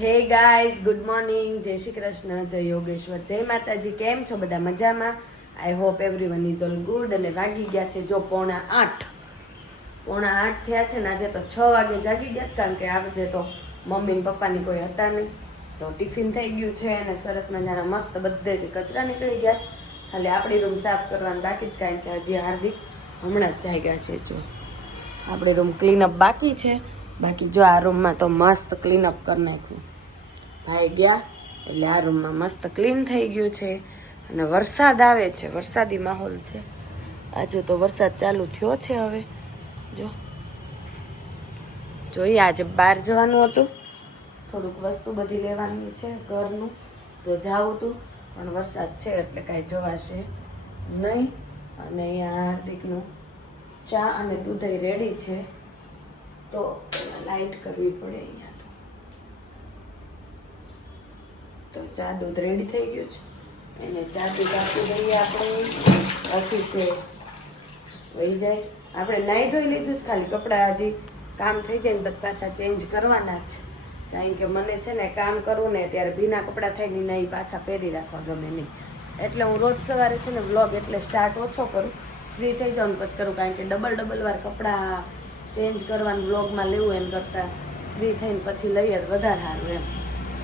Hey guys good morning. જય શ્રી કૃષ્ણ, જય યોગેશ્વર, જય માતાજી. કેમ છો બધા મજામાં? I hope everyone is all good અને વાગી ગયા છે જો પોણા આઠ. પોણા આઠ થયા છે ને આજે તો છ વાગે જાગી ગયા કારણ કે આજે તો મમ્મી ને પપ્પાની કોઈ હતા નહીં. તો ટિફિન થઈ ગયું છે અને સરસ મજાના મસ્ત બધે કચરા નીકળી ગયા છે. ખાલી આપણી રૂમ સાફ કરવાનું બાકી જ કારણ કે હજી હાર્દિક હમણાં જ જાગ્યા છે જો. આપણે રૂમ ક્લીનઅપ બાકી છે. બાકી જો આ રૂમમાં તો મસ્ત ક્લીનઅપ કરી નાખ્યું. ભાઈ ગયા. એટલે આ રૂમમાં મસ્ત ક્લીન થઈ ગયું છે. અને વરસાદ આવે છે. વરસાદી માહોલ છે. આજે તો વરસાદ ચાલુ થયો છે હવે. જો. જોઈએ આજે બહાર જવાનું હતું. થોડુંક વસ્તુ બધી લેવાની છે ઘરનું. તો જાવું હતું પણ વરસાદ છે એટલે કાંઈ જવાશે નહીં. અને અહીંયા હાર્દિકનું ચા અને દૂધ રેડી છે. તો લાઇટ કરવી પડે અહીંયા. તો ચા દૂધ રેડી થઈ ગયું છે. એને ચા દૂધ આપી દઈએ આપણે. ઓફિસે વહી જાય. આપણે નાહી ધોઈ લીધું જ ખાલી કપડાં હજી કામ થઈ જાય ને પછી પાછા ચેન્જ કરવાના જ કારણ કે મને છે ને કામ કરવું ને ત્યારે ભીના કપડાં થાય ને નહીં પાછા પહેરી રાખવા ગમે નહીં. એટલે હું રોજ સવારે છે ને વ્લોગ એટલે સ્ટાર્ટ ઓછો કરું. ફ્રી થઈ જાઉં પછી કરું, કારણ કે ડબલ ડબલ વાર કપડાં ચેન્જ કરવાનું વ્લોગમાં લેવું એમ કરતાં ફ્રી થઈને પછી લઈએ વધારે સારું એમ.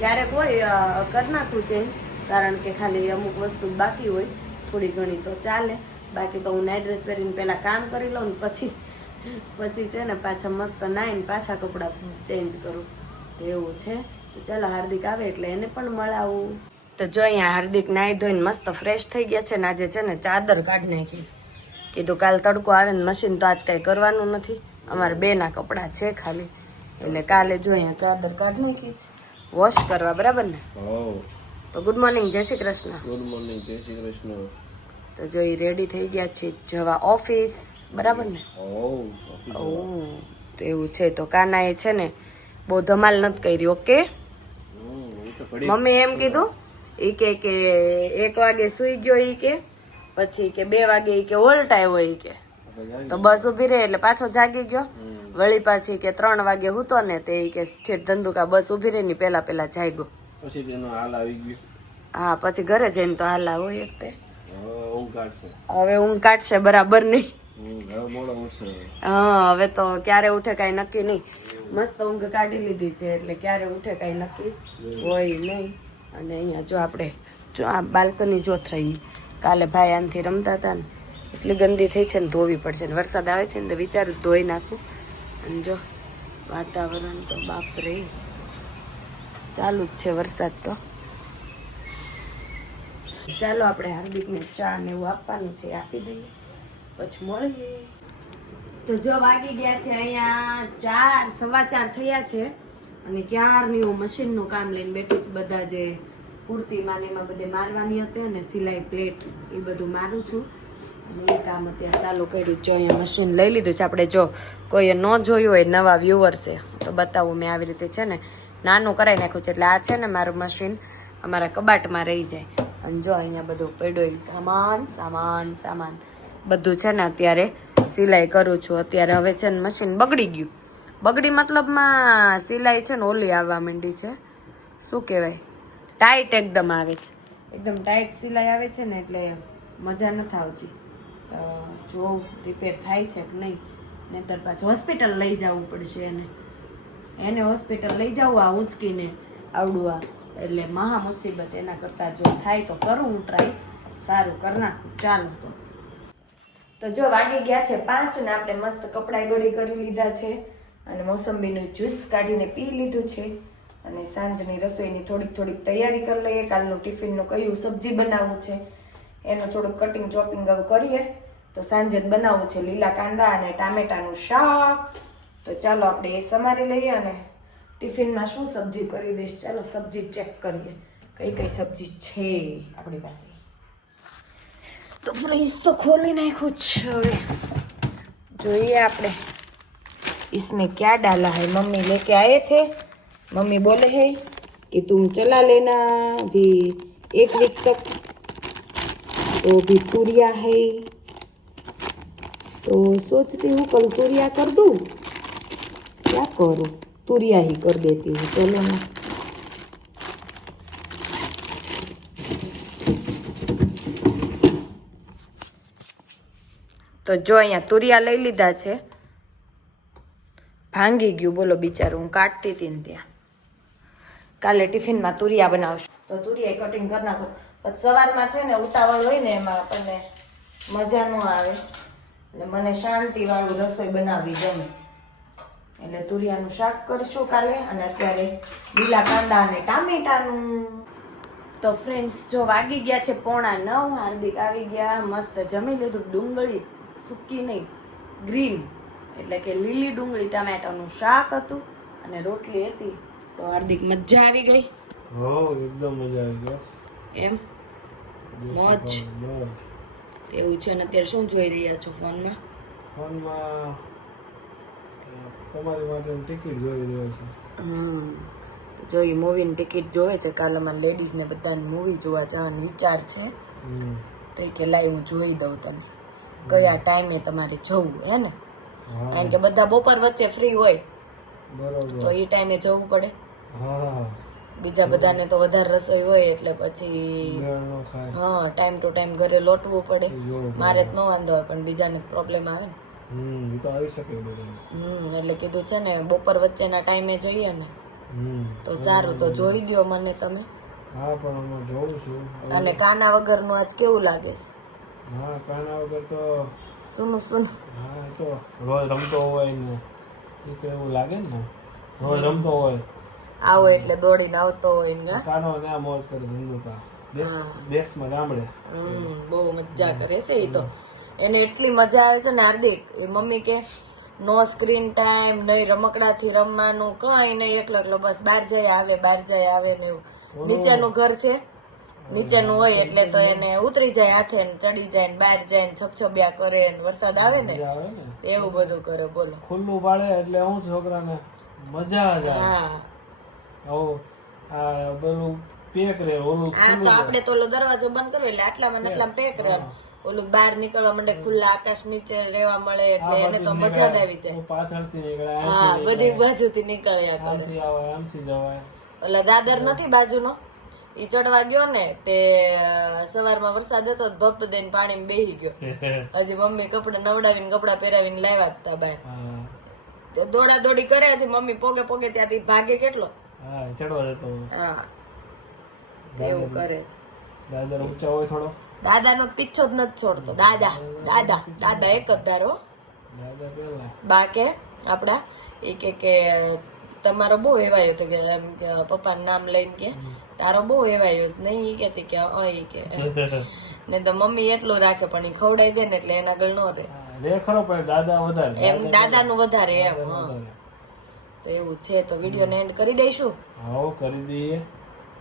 ક્યારેક હોય કરી નાખું ચેન્જ કારણ કે ખાલી અમુક વસ્તુ બાકી હોય. થોડી ઘણી તો ચાલે. બાકી તો હું નાઇટ ડ્રેસ પહેરીને પહેલાં કામ કરી લઉં ને પછી પછી છે ને પાછા મસ્ત નાઈને પાછા કપડાં ચેન્જ કરું. એવું છે. તો ચાલો હાર્દિક આવે એટલે એને પણ મળાવું. તો જો અહીંયા હાર્દિક નાહી ધોઈને મસ્ત ફ્રેશ થઈ ગયા છે ને આજે છે ને ચાદર કાઢી નાખી છે. કીધું કાલ તડકો આવે ને મશીન તો આજ કાંઈ કરવાનું નથી. અમારે બેના કપડાં છે ખાલી. એટલે કાલે જો અહીંયા ચાદર કાઢી નાખી છે. વોશ કરવા બરાબર ને? તો ગુડ મોર્નિંગ જય શ્રી કૃષ્ણ. ગુડ મોર્નિંગ જય શ્રી કૃષ્ણ. તો જો એ રેડી થઈ ગયા છે જવા ઓફિસ બરાબર ને? ઓ તો એવું છે. તો કાનાએ છે ને બહુ ધમાલ નથી કરી ઓકે? એ મમ્મી એમ કીધું એ કે કે એક વાગે સુઈ ગયો એ કે પછી કે બે વાગે એ કે ઓલ્ટ આવ્યો એ કે તો બસ ઊભી રહે એટલે પાછો જાગી ગયો. વળી પાછી કે ત્રણ વાગે હૂતો ને તે કે છેક ધંધુકા બસ ઊભી રહી ને પેલા પેલા જાગ્યો. પછી તેનો હાલ આવી ગયો. હા પછી ઘરે જઈને તો હાલા હોય એક તે. હવે ઊંઘ કાઢશે. બરાબર નહીં. હા હવે તો ક્યારે ઉઠે કાંઈ નક્કી નહીં. મસ્ત ઊંઘ કાઢી લીધી છે એટલે ક્યારે ઉઠે કાંઈ નક્કી હોય નહીં. અને અહીંયા જો આપણે જો આ બાલ્કની જો થઈ. કાલે ભાઈ આનથી રમતા હતા ને. એટલી ગંદી થઈ છે ને ધોવી પડશે ને. વરસાદ આવે છે ને તો વિચારું ધોઈ નાખું. અને જો, વાતાવરણ તો બાપ રે. ચાલુ જ છે વરસાદ તો. ચાલો આપણે હાર્દિકને ચા ને એવું આપવાનું છે, આપી દઈએ. પછી મળીએ. તો જો વાગી ગયા છે અહીંયા ચાર, સવા ચાર થયા છે. અને ક્યારની હું મશીનનું કામ લઈને બેઠી જ બધા જે કુર્તી માને એમાં બધે મારવાની હતી અને સિલાઈ પ્લેટ એ બધું મારું છું. અને કામ અત્યારે ચાલુ કર્યું જો અહીંયા મશીન લઈ લીધું છે. આપણે જો કોઈએ ન જોયું હોય, નવા વ્યૂવર્સે તો બતાવું મેં આવી રીતે છે ને. નાનું કરાવી નાખ્યું છે. એટલે આ છે ને મારું મશીન અમારા કબાટમાં રહી જાય. અને જો અહીંયા બધું પડ્યો સામાન સામાન સામાન. બધું છે ને અત્યારે સિલાઈ કરું છું. અત્યારે હવે છે ને મશીન બગડી ગયું. બગડી મતલબમાં સિલાઈ છે ને ઓલી આવવા માંડી છે. શું કહેવાય? ટાઈટ એકદમ આવે છે. એકદમ ટાઈટ સિલાઈ આવે છે ને એટલે મજા નથી આવતી. જોઉં રિપેર થાય છે કે નહીં, નહીતર પાછું હોસ્પિટલ લઈ જવું પડશે એને. એને હોસ્પિટલ લઈ જવું આ ઊંચકીને આવડવા એટલે મહા મુસીબત એના કરતાં જો થાય તો કરું હું ટ્રાય સારું કરી નાખું, ચાલો તો. તો જો વાગી ગયા છે પાંચ ને આપણે મસ્ત કપડાં ગળી કરી લીધા છે અને મોસંબીનું જ્યુસ કાઢીને પી લીધું છે. અને સાંજની રસોઈની થોડીક થોડીક તૈયારી કરી લઈએ. કાલનું ટિફિનનું કયું સબ્જી બનાવવું છે, એનું થોડુંક કટિંગ ચોપિંગ હવે કરીએ. તો સાંજે જ બનાવવું છે લીલા કાંદા અને ટામેટાનું શાક તો ચાલો આપણે એ સમારી લઈએ અને ટિફિનમાં શું સબ્જી કરી દઈશ ચાલો સબ્જી ચેક કરીએ કઈ કઈ સબ્જી છે આપણી પાસે તો ફ્રીજ તો ખોલી નાખ્યું છે હવે જોઈએ આપણે इसमें क्या डाला है मम्मी लेके आए थे मम्मी बोले है कि तुम चला लेना अभी एक वीक तक तो अभी तुरिया है તો સોચતી હું कल તુરિયા કર દઉં. ક્યાં કરું? તુરિયા ही कर દેતી हूँ चलो ना તો જો અહીંયા તુરિયા લઈ લીધા છે. ભાંગી ગયું, બોલો બિચારું, હું કાઢતી હતી ને ત્યાં. કાલે ટિફિનમાં તુરિયા બનાવશું. તો તુરિયા કટિંગ કરી નાખું. સવારમાં છે ને ઉતાવળ હોય ને એમાં આપણને મજા ન આવે. એટલે મને શાંતિવાળું રસોઈ બનાવવી ગમે. એટલે તુરિયાનું શાક કરીશું કાલે અને અત્યારે લીલા કાંદા અને ટામેટાનું. તો ફ્રેન્ડ્સ જો વાગી ગયા છે પોણા નવ હાર્દિક આવી ગયા મસ્ત જમી લીધું ડુંગળી સૂકી નહીં ગ્રીન એટલે કે લીલી ડુંગળી ટામેટાનું શાક હતું અને રોટલી હતી. તો હાર્દિક મજા આવી ગઈ? હો એકદમ મજા આવી ગયો એમ? મોજ. એવું છે? અને અત્યારે શું જોઈ રહ્યા છો ફોનમાં? ફોનમાં તમારી માટે ટિકિટ જોઈ રહ્યો છું. હમ. જો એ મૂવીની ટિકિટ જોવે છે કાલે અમારે લેડીઝને બધાને મૂવી જોવા જવાનો વિચાર છે. તો એ કે લાઈ હું જોઈ દઉં તને. કયા ટાઈમે તમારે જવું હે ને? કારણ કે બધા બપોર વચ્ચે ફ્રી હોય. બરોબર. તો એ ટાઈમે જવું પડે. હા. બીજા બધાને તો વધારે રસોઈ હોય એટલે પછી હા ટાઈમ ટુ ટાઈમ ઘરે લોટવું પડે. મારે જ ન વાંધો હોય પણ બીજાને પ્રોબ્લેમ આવે ને. હમ તો આવી શકે હમ એટલે કીધું છે ને બપોર વચ્ચેના ટાઈમે જોઈએ ને. તો સારું તો જોઈ દો મને તમે. હા પણ હું જોઉં છું. અને કાના વગરનું આજ કેવું લાગે છે? હા કાના વગર તો સુનું સુનું. હા તો રોજ રમતો હોય ને એ તો એવું લાગે ને. રોજ રમતો હોય. આવો એટલે દોડીને આવતો હોય ને કાનો ત્યાં મોજ કરે ધંધુકા દેશમાં ગામડે. બહુ મજા કરે છે એ તો. એને એટલી મજા આવે છે ને હાર્દિક એ મમ્મી કે નો સ્ક્રીન ટાઈમ નહીં રમકડાથી રમવાનું કઈ નહીં એકલો એકલો બસ બહાર જઈ આવે બહાર જઈ આવે ને એવું. નીચેનું ઘર છે નીચેનું હોય એટલે તો એને ઉતરી જાય હાથે ને ચડી જાય ને બહાર જાય ને છપછબ્યા કરે ને વરસાદ ને આવે ને. એવું બધું કરે બોલો. ખુલ્લું પાડે એટલે હું છોકરાને મજા આવે. હા. આ પેલું પેક રે ઓલું આ તો આપણે તો ઓલો દરવાજો બંધ કર્યો એટલે આટલામાં ને આટલામાં પેક રહે ઓલું બહાર નીકળવા માંડે ખુલ્લા આકાશ નીચે રહેવા મળે એટલે એને તો મજા જ આવી જાય. પાછળથી નીકળે હા બધી બાજુથી નીકળ્યા કરે આમથી આવે આમથી જવાય. ઓલા દાદર નથી બાજુનો? ઈ ચડવા ગયો ને તે સવારમાં વરસાદ હતો ભપ દઈને પાણી બેહી ગયો. હજી મમ્મી કપડા નવડાવીને કપડા પહેરાવીને લાવ્યા હતા તા બાય તો દોડા દોડી કરે છે મમ્મી પોગે પોગે ત્યાંથી ભાગે કેટલો? હા ચડવા જતો હા. એવું કરે છે. દાદર ઊંચા હોય થોડો. દાદાનો પીછો જ નથી છોડતો. દાદા દાદા દાદા એક જ ધારો. બા કે આપડા એ કે કે તમારો બહુ એવાયો તો કે એમ કે પપ્પાનું નામ લઈને કે તારો બહુ એવાયો છે. નહીં એ કહેતી કે અ કે. ને તો મમ્મી એટલું રાખે પણ એ ખવડાઈ દે ને એટલે એના આગળ ન રહે. રે ખરો પણ દાદા વધારે. એમ દાદાનું વધારે એમ હા. તો એવું છે તો વિડીયોને એન્ડ કરી દઈશું. હા કરી દઈએ.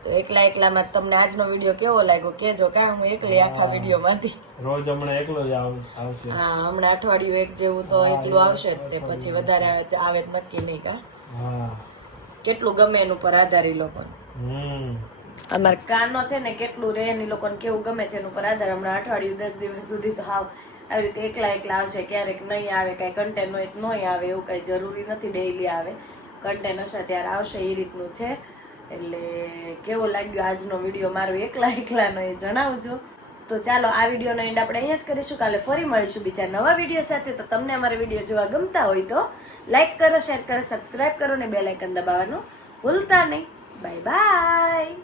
તો એકલા એકલામાં તમને આજનો વીડિયો કેવો લાગ્યો? કેજો કાંઈ હું એકલી આખા વિડીયોમાંથી રોજ હમણાં એકલો જ આવશે. હા હમણાં અઠવાડિયું એક જેવું તો એકલું આવશે જ તે પછી વધારે આવે જ નક્કી નહીં કા? કેટલું ગમે એનું પર આધાર એ લોકોને? હમ. અમારે કાનો છે ને કેટલું રહે એની લોકોને કેવું ગમે છે એનું પર આધાર? હમણાં અઠવાડિયું દસ દિવસ સુધી તો હાવ આવી રીતે એકલા એકલા આવશે ક્યારેક નહીં આવે કાંઈ કન્ટેન્ટ હોય નહીં આવે એવું કાંઈ જરૂરી નથી ડેઈલી આવે. કન્ટેન્ટ હશે ત્યારે આવશે એ રીતનું છે. એટલે કેવો લાગ્યો આજનો વીડિયો? મારો એકલા એકલાનો એ જણાવજો. તો ચાલો, આ વિડીયોનો એન્ડ આપણે અહીંયા જ કરીશું. કાલે ફરી મળીશું બીજા નવા વીડિયો સાથે. તો તમને અમારા વીડિયો જોવા ગમતા હોય તો લાઈક કરો શેર કરો સબસ્ક્રાઈબ કરો ને બે લાઇકન દબાવવાનું ભૂલતા નહીં. Bye bye